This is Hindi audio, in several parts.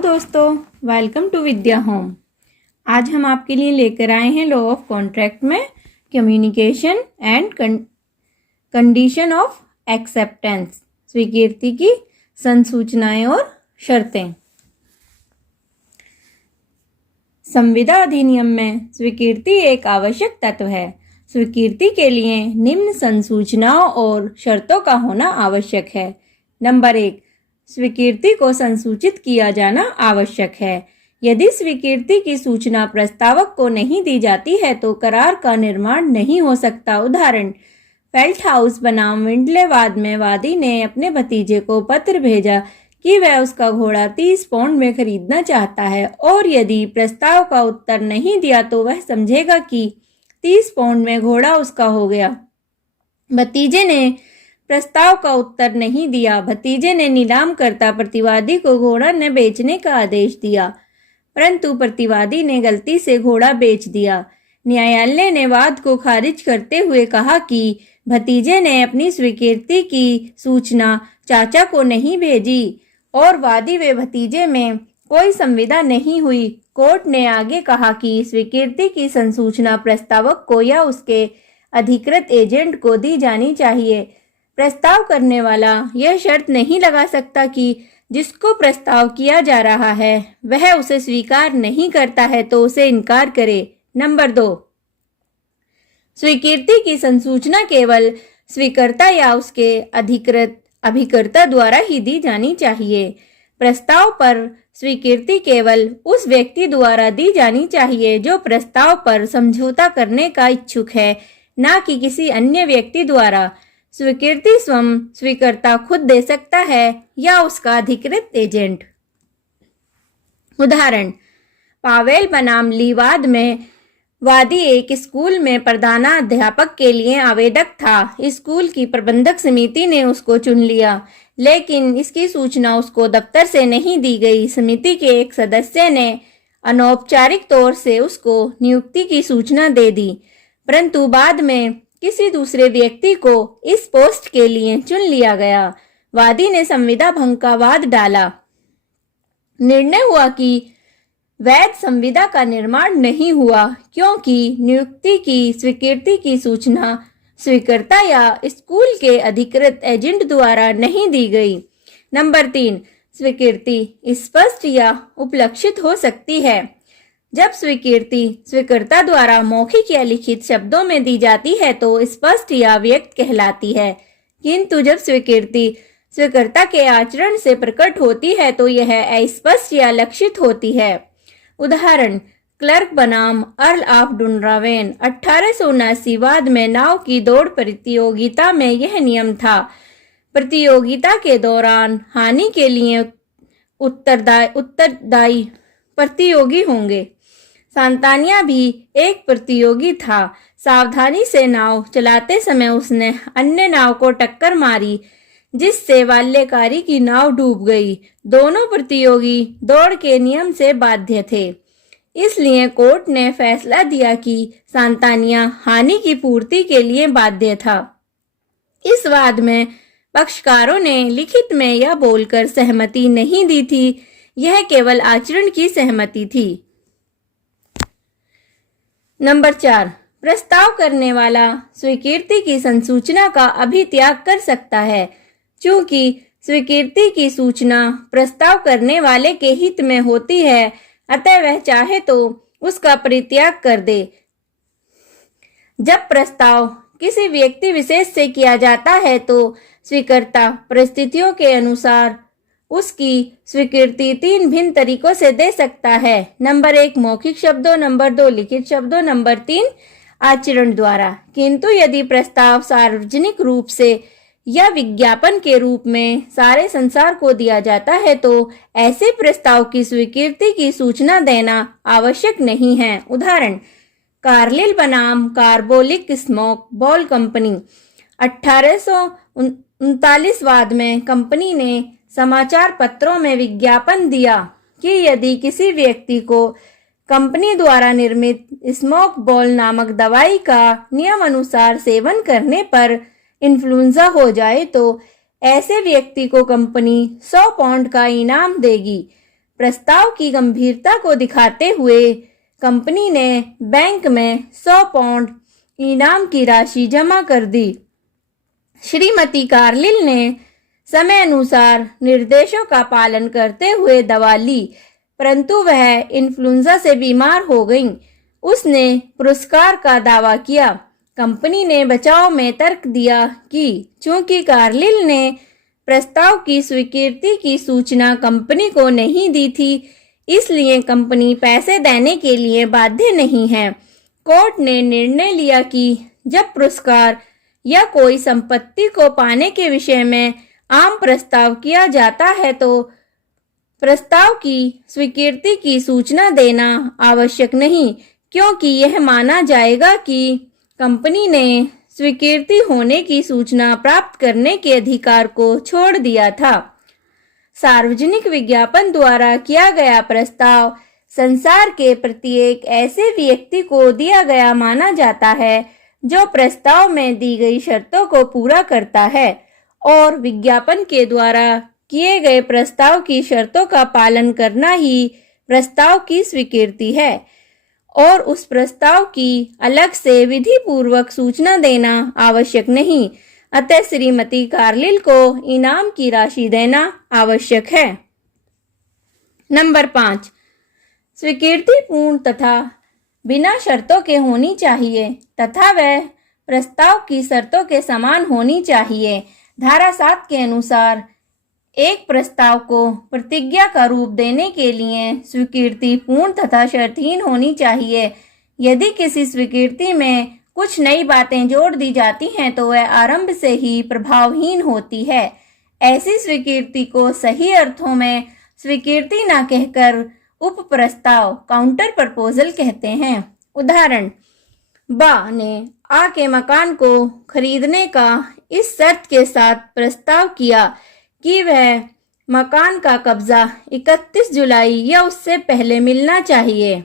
दोस्तों, वेलकम टू विद्या होम। आज हम आपके लिए लेकर आए हैं लॉ ऑफ कॉन्ट्रैक्ट में communication and condition of acceptance, स्वीकृति की संसूचनाएं और शर्तें। संविदा अधिनियम में स्वीकृति एक आवश्यक तत्व है। स्वीकृति के लिए निम्न संसूचनाओं और शर्तों का होना आवश्यक है। नंबर 1, स्वीकृति को संसूचित किया जाना आवश्यक है। यदि स्वीकृति की सूचना प्रस्तावक को नहीं दी जाती है तो करार का निर्माण नहीं हो सकता। उदाहरण, फेल्ट हाउस बनाम विंडलेवाद में वादी ने अपने भतीजे को पत्र भेजा कि वह उसका घोड़ा 30 पाउंड में खरीदना चाहता है और यदि प्रस्ताव का उत्तर नहीं दिया तो वह समझेगा कि 30 पाउंड में घोड़ा उसका हो गया। भतीजे ने प्रस्ताव का उत्तर नहीं दिया। भतीजे ने नीलामकर्ता प्रतिवादी को घोड़ा न बेचने का आदेश दिया, परंतु प्रतिवादी ने गलती से घोड़ा बेच दिया। न्यायालय ने वाद को खारिज करते हुए कहा कि भतीजे ने अपनी स्वीकृति की सूचना चाचा को नहीं भेजी और वादी व भतीजे में कोई संविदा नहीं हुई। कोर्ट ने आगे कहा कि स्वीकृति की संसूचना प्रस्तावक को या उसके अधिकृत एजेंट को दी जानी चाहिए। प्रस्ताव करने वाला यह शर्त नहीं लगा सकता कि जिसको प्रस्ताव किया जा रहा है वह उसे स्वीकार नहीं करता है तो उसे इनकार करे। नंबर 2, स्वीकृति की संसूचना केवल स्वीकर्ता या उसके अधिकृत अभिकर्ता द्वारा ही दी जानी चाहिए। प्रस्ताव पर स्वीकृति केवल उस व्यक्ति द्वारा दी जानी चाहिए जो प्रस्ताव पर समझौता करने का इच्छुक है, न कि किसी अन्य व्यक्ति द्वारा। स्वीकृति स्वयं स्वीकर्ता खुद दे सकता है या उसका अधिकृत एजेंट। उदाहरण, पावेल बनाम ली वाद में वादी एक स्कूल में प्रधानाध्यापक के लिए आवेदक था। स्कूल की प्रबंधक समिति ने उसको चुन लिया, लेकिन इसकी सूचना उसको दफ्तर से नहीं दी गई। समिति के एक सदस्य ने अनौपचारिक तौर से उसको नियुक्ति की सूचना दे दी, परंतु बाद में किसी दूसरे व्यक्ति को इस पोस्ट के लिए चुन लिया गया। वादी ने संविदा भंग का वाद डाला। निर्णय हुआ कि वैध संविदा का निर्माण नहीं हुआ क्योंकि नियुक्ति की स्वीकृति की सूचना स्वीकर्ता या स्कूल के अधिकृत एजेंट द्वारा नहीं दी गई। नंबर 3, स्वीकृति स्पष्ट या उपलक्षित हो सकती है। जब स्वीकृति स्वीकर्ता द्वारा मौखिक या लिखित शब्दों में दी जाती है तो स्पष्ट या व्यक्त कहलाती है, किंतु जब स्वीकृति स्वीकर्ता के आचरण से प्रकट होती है तो यह अस्पष्ट या लक्षित होती है। उदाहरण, क्लर्क बनाम अर्ल ऑफ डुनरावेन 1879 वाद में नाव की दौड़ प्रतियोगिता में यह नियम था, प्रतियोगिता के दौरान हानि के लिए उत्तरदायी प्रतियोगी होंगे। सांतानिया भी एक प्रतियोगी था। सावधानी से नाव चलाते समय उसने अन्य नाव को टक्कर मारी, जिससे बाल्यकारी की नाव डूब गई। दोनों प्रतियोगी दौड़ के नियम से बाध्य थे, इसलिए कोर्ट ने फैसला दिया कि सांतानिया हानि की पूर्ति के लिए बाध्य था। इस वाद में पक्षकारों ने लिखित में या बोलकर सहमति नहीं दी थी, यह केवल आचरण की सहमति थी। नंबर 4, प्रस्ताव करने वाला स्वीकृति की संसूचना का अभित्याग कर सकता है। चूंकि स्वीकृति की सूचना प्रस्ताव करने वाले के हित में होती है, अतः वह चाहे तो उसका परित्याग कर दे। जब प्रस्ताव किसी व्यक्ति विशेष से किया जाता है तो स्वीकर्ता परिस्थितियों के अनुसार उसकी स्वीकृति 3 भिन्न तरीकों से दे सकता है। नंबर 1, मौखिक शब्दों। नंबर 2, लिखित शब्दों। नंबर 3, आचरण द्वारा। किंतु यदि प्रस्ताव सार्वजनिक रूप से या विज्ञापन के रूप में सारे संसार को दिया जाता है तो ऐसे प्रस्ताव की स्वीकृति की सूचना देना आवश्यक नहीं है। उदाहरण, कार्लिल बनाम कार्बोलिक स्मोक बॉल कंपनी 1839 वाद में कंपनी ने समाचार पत्रों में विज्ञापन दिया कि यदि किसी व्यक्ति को कंपनी द्वारा निर्मित स्मोक बॉल नामक दवाई का नियम अनुसार सेवन करने पर इन्फ्लुएंजा हो जाए तो ऐसे व्यक्ति को कंपनी 100 पाउंड का इनाम देगी। प्रस्ताव की गंभीरता को दिखाते हुए कंपनी ने बैंक में 100 पाउंड इनाम की राशि जमा कर दी। श्रीमती कार्लिल ने समय अनुसार निर्देशों का पालन करते हुए दवा ली, परंतु वह इन्फ्लुएंजा से बीमार हो गईं। उसने पुरस्कार का दावा किया। कंपनी ने बचाव में तर्क दिया कि चूंकि कार्लिल ने प्रस्ताव की स्वीकृति की सूचना कंपनी को नहीं दी थी, इसलिए कंपनी पैसे देने के लिए बाध्य नहीं है। कोर्ट ने निर्णय लिया कि जब पुरस्कार या कोई संपत्ति को पाने के विषय में आम प्रस्ताव किया जाता है तो प्रस्ताव की स्वीकृति की सूचना देना आवश्यक नहीं, क्योंकि यह माना जाएगा कि कंपनी ने स्वीकृति होने की सूचना प्राप्त करने के अधिकार को छोड़ दिया था। सार्वजनिक विज्ञापन द्वारा किया गया प्रस्ताव संसार के प्रत्येक ऐसे व्यक्ति को दिया गया माना जाता है जो प्रस्ताव में दी गई शर्तों को पूरा करता है, और विज्ञापन के द्वारा किए गए प्रस्ताव की शर्तों का पालन करना ही प्रस्ताव की स्वीकृति है, और उस प्रस्ताव की अलग से विधि पूर्वक सूचना देना आवश्यक नहीं। अतः श्रीमती कार्लिल को इनाम की राशि देना आवश्यक है। नंबर 5, स्वीकृति पूर्ण तथा बिना शर्तों के होनी चाहिए तथा वह प्रस्ताव की शर्तों के समान होनी चाहिए। धारा 7 के अनुसार एक प्रस्ताव को प्रतिज्ञा का रूप देने के लिए स्वीकृति पूर्ण तथा शर्तहीन होनी चाहिए। यदि किसी स्वीकृति में कुछ नई बातें जोड़ दी जाती हैं तो वह आरंभ से ही प्रभावहीन होती है। ऐसी स्वीकृति को सही अर्थों में स्वीकृति न कहकर उप प्रस्ताव काउंटर प्रपोजल कहते हैं। उदाहरण, बा ने आ के मकान को खरीदने का इस शर्त के साथ प्रस्ताव किया कि वह मकान का कब्जा 31 जुलाई या उससे पहले मिलना चाहिए।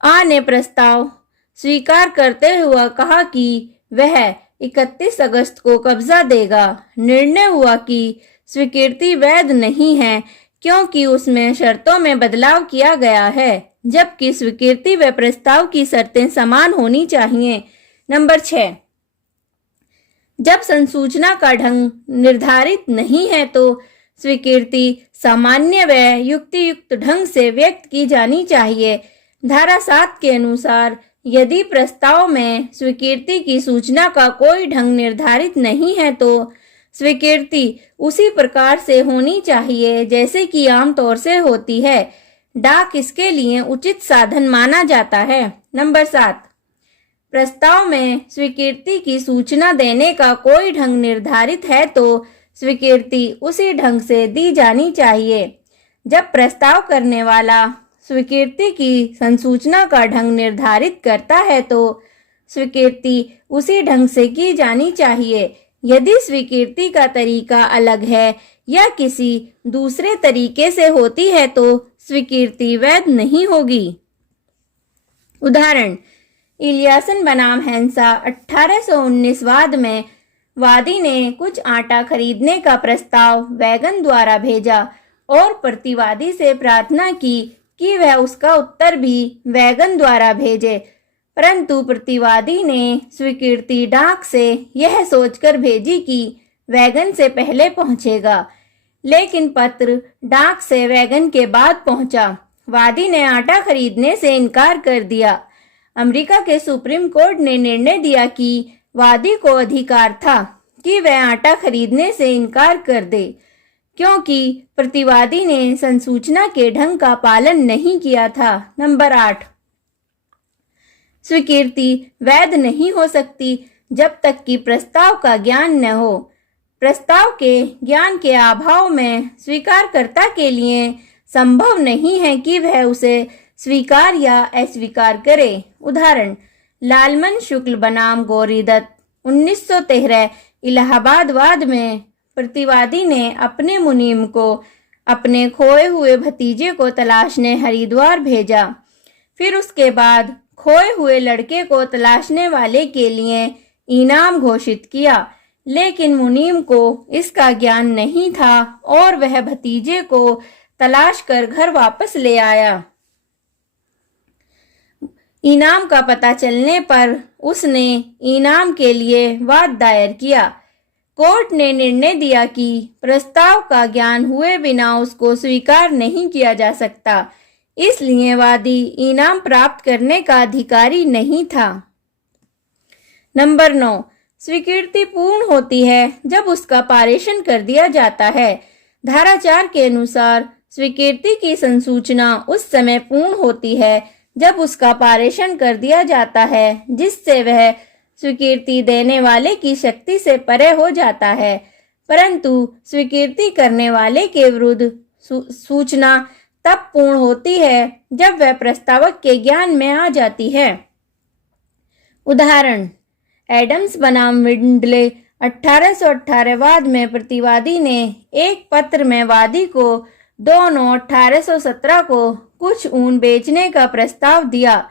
आ ने प्रस्ताव स्वीकार करते हुआ कहा कि वह 31 अगस्त को कब्जा देगा। निर्णय हुआ कि स्वीकृति वैध नहीं है क्योंकि उसमें शर्तों में बदलाव किया गया है, जबकि स्वीकृति व प्रस्ताव की शर्तें समान होनी चाहिए। नंबर 6, जब संसूचना का ढंग निर्धारित नहीं है तो स्वीकृति सामान्य व युक्तियुक्त ढंग से व्यक्त की जानी चाहिए। धारा 7 के अनुसार यदि प्रस्ताव में स्वीकृति की सूचना का कोई ढंग निर्धारित नहीं है तो स्वीकृति उसी प्रकार से होनी चाहिए जैसे कि आमतौर से होती है। डाक इसके लिए उचित साधन माना जाता है। नंबर 7, प्रस्ताव में स्वीकृति की सूचना देने का कोई ढंग निर्धारित है तो स्वीकृति उसी ढंग से दी जानी चाहिए। जब प्रस्ताव करने वाला स्वीकृति की संसूचना का ढंग निर्धारित करता है तो स्वीकृति उसी ढंग से की जानी चाहिए। यदि स्वीकृति का तरीका अलग है या किसी दूसरे तरीके से होती है तो स्वीकृति वैध नहीं होगी। उदाहरण, इलियासन बनाम हैंसा 1819 वाद में वादी ने कुछ आटा खरीदने का प्रस्ताव वैगन द्वारा भेजा और प्रतिवादी से प्रार्थना की कि वह उसका उत्तर भी वैगन द्वारा भेजे, परंतु प्रतिवादी ने स्वीकृति डाक से यह सोचकर भेजी कि वैगन से पहले पहुंचेगा, लेकिन पत्र डाक से वैगन के बाद पहुंचा। वादी ने आटा खरीदने से इनकार कर दिया। अमेरिका के सुप्रीम कोर्ट ने निर्णय दिया कि वादी को अधिकार था कि वह आटा खरीदने से इनकार कर दे, क्योंकि प्रतिवादी ने संसूचना के ढंग का पालन नहीं किया था। नंबर 8, स्वीकृति वैध नहीं हो सकती जब तक कि प्रस्ताव का ज्ञान न हो। प्रस्ताव के ज्ञान के अभाव में स्वीकारकर्ता के लिए संभव नहीं है कि वह उसे स्वीकार या अस्वीकार करे। उदाहरण, लालमन शुक्ल बनाम गौरीदत्त 1913 इलाहाबाद वाद में प्रतिवादी ने अपने मुनीम को अपने खोए हुए भतीजे को तलाशने हरिद्वार भेजा। फिर उसके बाद खोए हुए लड़के को तलाशने वाले के लिए इनाम घोषित किया, लेकिन मुनीम को इसका ज्ञान नहीं था और वह भतीजे को तलाश कर घर वापस ले आया। इनाम का पता चलने पर उसने इनाम के लिए वाद दायर किया। कोर्ट ने निर्णय दिया कि प्रस्ताव का ज्ञान हुए बिना उसको स्वीकार नहीं किया जा सकता, इसलिए वादी इनाम प्राप्त करने का अधिकारी नहीं था। नंबर 9, स्वीकृति पूर्ण होती है जब उसका पारेषण कर दिया जाता है। धारा 4 के अनुसार स्वीकृति की संसूचना उस समय पूर्ण होती है जब उसका पारेषण कर दिया जाता है जिससे वह स्वीकृति देने वाले की शक्ति से परे हो जाता है, परंतु स्वीकृति करने वाले के विरुद्ध सूचना तब पूर्ण होती है जब वह प्रस्तावक के ज्ञान में आ जाती है। उदाहरण, एडम्स बनाम विंडले 1818 वाद में प्रतिवादी ने एक पत्र में वादी को 2/9/1817 को कुछ ऊन बेचने का प्रस्ताव दिया।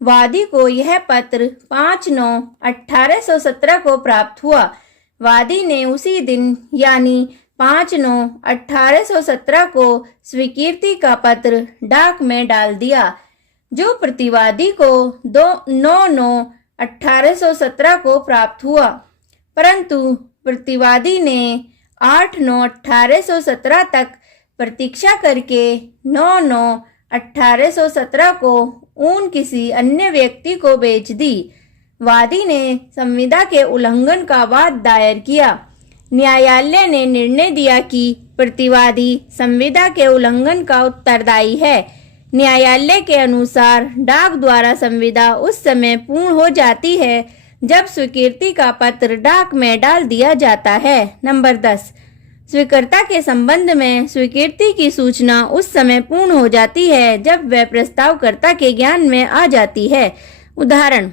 वादी को यह पत्र 5/9/1817 को प्राप्त हुआ। वादी ने उसी दिन यानी 5/9/1817 को स्वीकृति का पत्र डाक में डाल दिया, जो प्रतिवादी को 9/9/1817 को प्राप्त हुआ, परंतु प्रतिवादी ने 8/9/1817 तक प्रतीक्षा करके 9/9/1817 को ऊन किसी अन्य व्यक्ति को बेच दी। वादी ने संविदा के उल्लंघन का वाद दायर किया। न्यायालय ने निर्णय दिया कि प्रतिवादी संविदा के उल्लंघन का उत्तरदायी है। न्यायालय के अनुसार डाक द्वारा संविदा उस समय पूर्ण हो जाती है जब स्वीकृति का पत्र डाक में डाल दिया जाता है। नंबर 10, स्वीकर्ता के संबंध में स्वीकृति की सूचना उस समय पूर्ण हो जाती है जब वह प्रस्तावकर्ता के ज्ञान में आ जाती है। उदाहरण,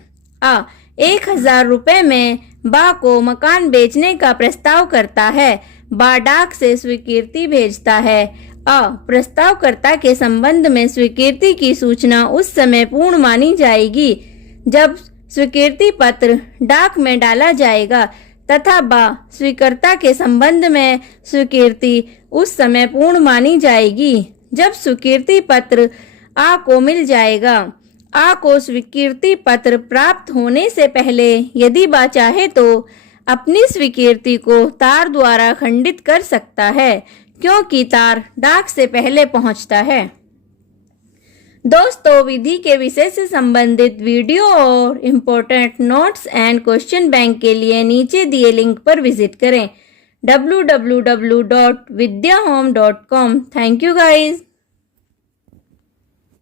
1000 रुपये में बा को मकान बेचने का प्रस्ताव करता है। बा डाक से स्वीकृति भेजता है। प्रस्तावकर्ता के संबंध में स्वीकृति की सूचना उस समय पूर्ण मानी जाएगी जब स्वीकृति पत्र डाक में डाला जाएगा, तथा बा स्वीकर्ता के संबंध में स्वीकृति उस समय पूर्ण मानी जाएगी जब स्वीकृति पत्र आ को मिल जाएगा। आ को स्वीकृति पत्र प्राप्त होने से पहले यदि बा चाहे तो अपनी स्वीकृति को तार द्वारा खंडित कर सकता है, क्योंकि तार डाक से पहले पहुंचता है। दोस्तों, विधि के विषय से संबंधित वीडियो और important notes and question bank के लिए नीचे दिए लिंक पर विजिट करें www.vidyahome.com। Thank you guys.